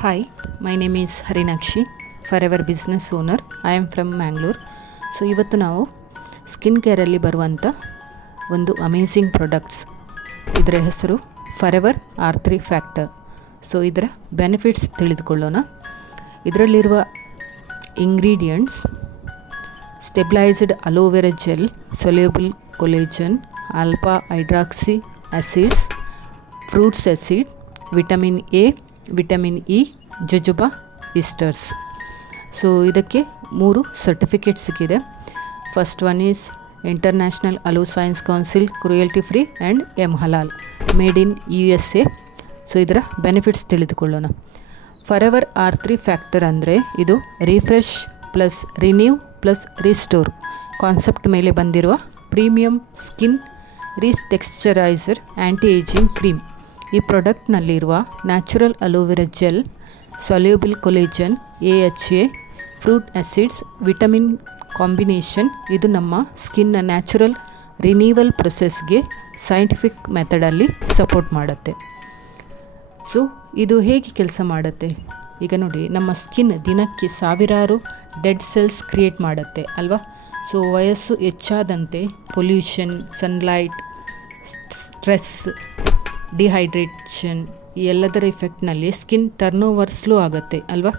Hi, my name is Harinakshi, Forever Business Owner. I am from Mangalore. So ಇವತ್ತು ನಾವು skin ಕೇರಲ್ಲಿ ಬರುವಂಥ ಒಂದು amazing products, ಇದರ ಹೆಸರು ಫರೆವರ್ R3 ಫ್ಯಾಕ್ಟರ್. ಸೊ ಇದರ ಬೆನಿಫಿಟ್ಸ್ ತಿಳಿದುಕೊಳ್ಳೋಣ. ಇದರಲ್ಲಿರುವ ingredients: stabilised aloe vera gel, soluble collagen, alpha hydroxy acids, fruits acid, vitamin A, vitamin E, jojoba esters. So ಇದಕ್ಕೆ 3 ಸರ್ಟಿಫಿಕೇಟ್ ಸಿಕ್ಕಿದೆ. First one is international aloe science council, cruelty free and halal, made in USA. So ಇದರ benefits ತಿಳಿದುಕೊಳ್ಳೋಣ. Forever R3 factor ಅಂದರೆ ಇದು refresh plus renew plus restore concept ಮೇಲೆ ಬಂದಿರುವ premium skin retexturiser anti ageing cream. ಈ ಪ್ರಾಡಕ್ಟ್ನಲ್ಲಿರುವ natural aloe gel, soluble ಕೊಲೇಜನ್, AHA, fruit acids, vitamin combination ಇದು ನಮ್ಮ ಸ್ಕಿನ್ನ ನ್ಯಾಚುರಲ್ ರಿನೀವಲ್ ಪ್ರೊಸೆಸ್ಗೆ ಸೈಂಟಿಫಿಕ್ ಮೆಥಡಲ್ಲಿ ಸಪೋರ್ಟ್ ಮಾಡುತ್ತೆ. ಸೊ ಇದು ಹೇಗೆ ಕೆಲಸ ಮಾಡುತ್ತೆ ಈಗ ನೋಡಿ. ನಮ್ಮ ಸ್ಕಿನ್ ದಿನಕ್ಕೆ ಸಾವಿರಾರು ಡೆಡ್ ಸೆಲ್ಸ್ ಕ್ರಿಯೇಟ್ ಮಾಡುತ್ತೆ ಅಲ್ವಾ. ಸೊ ವಯಸ್ಸು ಹೆಚ್ಚಾದಂತೆ ಪೊಲ್ಯೂಷನ್, ಸನ್ಲೈಟ್, ಸ್ಟ್ರೆಸ್, ಡಿಹೈಡ್ರೇಷನ್ ಈ ಎಲ್ಲದರ ಇಫೆಕ್ಟ್ನಲ್ಲಿ ಸ್ಕಿನ್ ಟರ್ನ್ ಓವರ್ ಸ್ಲೋ ಆಗುತ್ತೆ ಅಲ್ವಾ.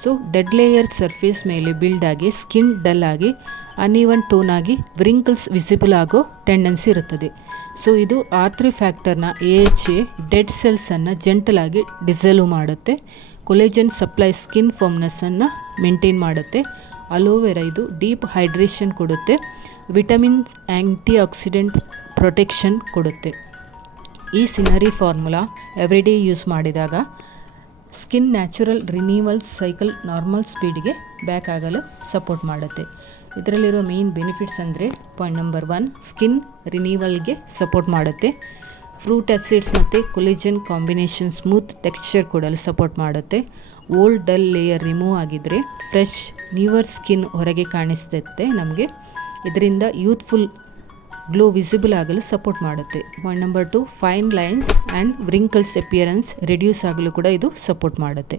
ಸೊ ಡೆಡ್ ಲೇಯರ್ ಸರ್ಫೇಸ್ ಮೇಲೆ ಬಿಲ್ಡ್ ಆಗಿ ಸ್ಕಿನ್ ಡಲ್ ಆಗಿ ಅನ್ಈವನ್ ಟೋನ್ ಆಗಿ ವ್ರಿಂಕಲ್ಸ್ ವಿಸಿಬಲ್ ಆಗೋ ಟೆಂಡೆನ್ಸಿ ಇರುತ್ತದೆ. ಸೊ ಇದು R3 ಫ್ಯಾಕ್ಟರ್ನ AHA ಡೆಡ್ ಸೆಲ್ಸನ್ನು ಜೆಂಟಲಾಗಿ ಡಿಸಲ್ವ್ ಮಾಡುತ್ತೆ. ಕೊಲೇಜನ್ ಸಪ್ಲೈ ಸ್ಕಿನ್ ಫರ್ಮ್ನೆಸ್ಸನ್ನು ಮೇಂಟೈನ್ ಮಾಡುತ್ತೆ. ಅಲೋವೆರಾ ಇದು ಡೀಪ್ ಹೈಡ್ರೇಷನ್ ಕೊಡುತ್ತೆ. ವಿಟಮಿನ್ಸ್, ಆ್ಯಂಟಿ ಆಕ್ಸಿಡೆಂಟ್ ಪ್ರೊಟೆಕ್ಷನ್ ಕೊಡುತ್ತೆ. ಈ ಸಿನರಿ ಫಾರ್ಮುಲಾ ಎವ್ರಿಡೇ ಯೂಸ್ ಮಾಡಿದಾಗ skin natural renewal cycle normal ಸ್ಪೀಡ್ಗೆ ಬ್ಯಾಕ್ ಆಗಲು ಸಪೋರ್ಟ್ ಮಾಡುತ್ತೆ. ಇದರಲ್ಲಿರುವ ಮೇನ್ ಬೆನಿಫಿಟ್ಸ್ ಅಂದರೆ ಪಾಯಿಂಟ್ ನಂಬರ್ 1, ಸ್ಕಿನ್ ರಿನೀವಲ್ಗೆ ಸಪೋರ್ಟ್ ಮಾಡುತ್ತೆ. ಫ್ರೂಟ್ ಆ್ಯಸಿಡ್ಸ್ ಮತ್ತು ಕೊಲೇಜನ್ ಕಾಂಬಿನೇಷನ್ ಸ್ಮೂತ್ ಟೆಕ್ಸ್ಚರ್ ಕೊಡಲು ಸಪೋರ್ಟ್ ಮಾಡುತ್ತೆ. ಓಲ್ಡ್ ಡಲ್ ಲೇಯರ್ ರಿಮೂವ್ ಆಗಿದ್ದರೆ ಫ್ರೆಶ್ ನ್ಯೂವರ್ ಸ್ಕಿನ್ ಹೊರಗೆ ಕಾಣಿಸುತ್ತೆ ನಮಗೆ. ಇದರಿಂದ ಯೂತ್ಫುಲ್ ಗ್ಲೋ ವಿಸಿಬಲ್ ಆಗಲು ಸಪೋರ್ಟ್ ಮಾಡುತ್ತೆ. Point number 2, fine lines and wrinkles appearance reduce ಆಗಲು ಕೂಡ ಇದು ಸಪೋರ್ಟ್ ಮಾಡುತ್ತೆ.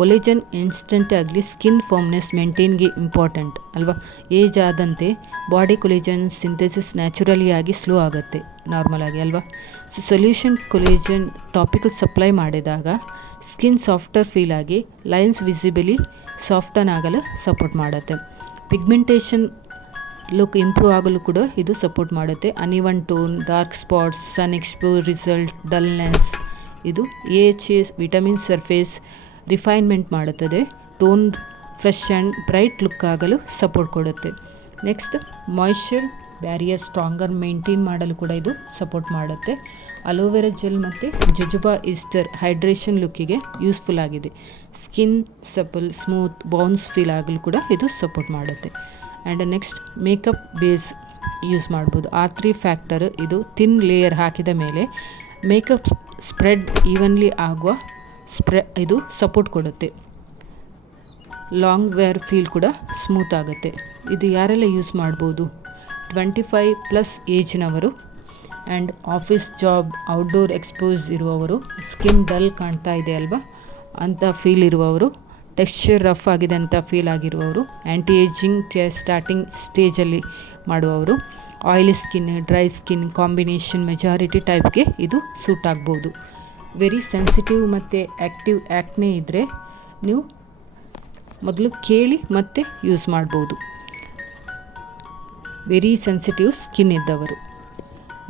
ಕೊಲೇಜನ್ ಇನ್ಸ್ಟೆಂಟ್ ಆಗಲಿ ಸ್ಕಿನ್ ಫರ್ಮ್ನೆಸ್ ಮೇಂಟೈನ್ಗೆ ಇಂಪಾರ್ಟೆಂಟ್ ಅಲ್ವಾ. ಏಜ್ ಆದಂತೆ ಬಾಡಿ ಕೊಲೇಜನ್ ಸಿಂಥೆಸಿಸ್ ನ್ಯಾಚುರಲಿ ಆಗಿ ಸ್ಲೋ ಆಗುತ್ತೆ ನಾರ್ಮಲ್ ಆಗಿ ಅಲ್ವಾ. ಸೊ ಸೊಲ್ಯೂಷನ್ ಕೊಲೇಜನ್ ಟಾಪಿಕಲ್ ಸಪ್ಲೈ ಮಾಡಿದಾಗ ಸ್ಕಿನ್ ಸಾಫ್ಟರ್ ಫೀಲ್ ಆಗಿ ಲೈನ್ಸ್ ವಿಸಿಬಲಿ ಸಾಫ್ಟನ್ ಆಗಲು ಸಪೋರ್ಟ್ ಮಾಡುತ್ತೆ. ಪಿಗ್ಮೆಂಟೇಷನ್ ಲುಕ್ ಇಂಪ್ರೂವ್ ಆಗಲು ಕೂಡ ಇದು ಸಪೋರ್ಟ್ ಮಾಡುತ್ತೆ. ಅನ್ಈವನ್ ಟೋನ್, ಡಾರ್ಕ್ ಸ್ಪಾಟ್ಸ್, ಸನ್ ಎಕ್ಸ್ಪೋಸ್ ರಿಸಲ್ಟ್, ಡಲ್ನೆಸ್ ಇದು AHA ವಿಟಮಿನ್ ಸರ್ಫೇಸ್ ರಿಫೈನ್ಮೆಂಟ್ ಮಾಡುತ್ತದೆ. Tone fresh and bright look ಆಗಲು ಸಪೋರ್ಟ್ ಕೊಡುತ್ತೆ. Next moisture barrier stronger maintain ಮಾಡಲು ಕೂಡ ಇದು ಸಪೋರ್ಟ್ ಮಾಡುತ್ತೆ. ಅಲೋವೆರಾ ಜೆಲ್ ಮತ್ತು ಜೊಜೊಬಾ ಈಸ್ಟರ್ ಹೈಡ್ರೇಷನ್ ಲುಕ್ಕಿಗೆ ಯೂಸ್ಫುಲ್ ಆಗಿದೆ. Skin supple, smooth, bounce feel ಆಗಲು ಕೂಡ ಇದು ಸಪೋರ್ಟ್ ಮಾಡುತ್ತೆ. And next makeup base use ಮಾಡ್ಬೋದು. R3 ಫ್ಯಾಕ್ಟರ್ ಇದು ಥಿನ್ ಲೇಯರ್ ಹಾಕಿದ ಮೇಲೆ ಮೇಕಪ್ ಸ್ಪ್ರೆಡ್ ಈವನ್ಲಿ ಆಗುವ ಇದು ಸಪೋರ್ಟ್ ಕೊಡುತ್ತೆ. ಲಾಂಗ್ ವೇರ್ ಫೀಲ್ ಕೂಡ ಸ್ಮೂತ್ ಆಗುತ್ತೆ. ಇದು ಯಾರೆಲ್ಲ ಯೂಸ್ ಮಾಡ್ಬೋದು? 25+ ಏಜ್ನವರು and office job, outdoor expose ಇರುವವರು, ಸ್ಕಿನ್ ಡಲ್ ಕಾಣ್ತಾ ಇದೆ ಅಲ್ವಾ ಅಂತ ಫೀಲ್ ಇರುವವರು, ಟೆಕ್ಸ್ಚರ್ ರಫ್ ಆಗಿದೆ ಅಂತ ಫೀಲ್ ಆಗಿರುವವರು, ಆ್ಯಂಟಿ ಏಜಿಂಗ್ ಕೇರ್ ಸ್ಟಾರ್ಟಿಂಗ್ ಸ್ಟೇಜಲ್ಲಿ ಮಾಡುವವರು, oily skin, dry skin combination majority ಟೈಪ್ಗೆ ಇದು ಸೂಟ್ ಆಗ್ಬೋದು. ವೆರಿ ಸೆನ್ಸಿಟಿವ್ ಮತ್ತು ಆ್ಯಕ್ಟಿವ್ ಆ್ಯಕ್ನೆ ಇದ್ದರೆ ನೀವು ಮೊದಲು ಕೇಳಿ ಮತ್ತೆ ಯೂಸ್ ಮಾಡ್ಬೋದು, ವೆರಿ ಸೆನ್ಸಿಟಿವ್ ಸ್ಕಿನ್ ಇದ್ದವರು.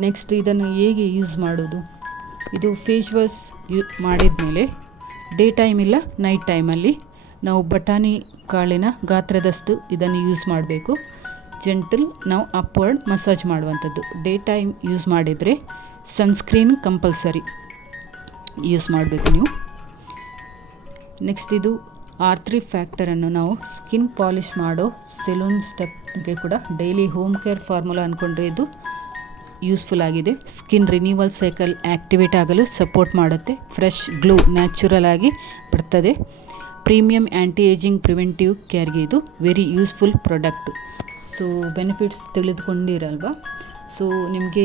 ನೆಕ್ಸ್ಟ್ ಇದನ್ನು ಹೇಗೆ ಯೂಸ್ ಮಾಡೋದು? ಇದು ಫೇಸ್ ವಾಶ್ ಮಾಡಿದ ಮೇಲೆ ಡೇ ಟೈಮ್ ಇಲ್ಲ ನೈಟ್ ಟೈಮಲ್ಲಿ ನಾವು ಬಟಾಣಿ ಕಾಳಿನ ಗಾತ್ರದಷ್ಟು ಇದನ್ನು ಯೂಸ್ ಮಾಡಬೇಕು. ಜೆಂಟಲ್ ನಾವು ಅಪ್ವರ್ಡ್ ಮಸಾಜ್ ಮಾಡುವಂಥದ್ದು. ಡೇ ಟೈಮ್ ಯೂಸ್ ಮಾಡಿದರೆ ಸನ್ಸ್ಕ್ರೀನ್ ಕಂಪಲ್ಸರಿ ಯೂಸ್ ಮಾಡಬೇಕು ನೀವು. ನೆಕ್ಸ್ಟ್ ಇದು R3 ಫ್ಯಾಕ್ಟರನ್ನು ನಾವು ಸ್ಕಿನ್ ಪಾಲಿಷ್ ಮಾಡೋ ಸೆಲೂನ್ ಸ್ಟೆಪ್ಗೆ ಕೂಡ ಡೈಲಿ ಹೋಮ್ ಕೇರ್ ಫಾರ್ಮುಲಾ ಅಂದ್ಕೊಂಡ್ರೆ ಇದು ಯೂಸ್ಫುಲ್ ಆಗಿದೆ. ಸ್ಕಿನ್ ರಿನ್ಯೂವಲ್ ಸೈಕಲ್ ಆ್ಯಕ್ಟಿವೇಟ್ ಆಗಲು ಸಪೋರ್ಟ್ ಮಾಡುತ್ತೆ. ಫ್ರೆಶ್ ಗ್ಲೋ ನ್ಯಾಚುರಲ್ ಆಗಿ ಬರ್ತದೆ. ಪ್ರೀಮಿಯಂ ಆ್ಯಂಟಿ ಏಜಿಂಗ್ ಪ್ರಿವೆಂಟಿವ್ ಕೇರ್ಗೆ ಇದು very useful product. So benefits ತಿಳಿದುಕೊಂಡಿರಲ್ವ. ಸೊ ನಿಮಗೆ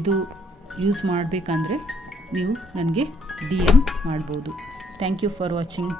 ಇದು ಯೂಸ್ ಮಾಡಬೇಕಂದ್ರೆ ನೀವು ನನಗೆ DM ಮಾಡ್ಬೋದು. Thank you for watching.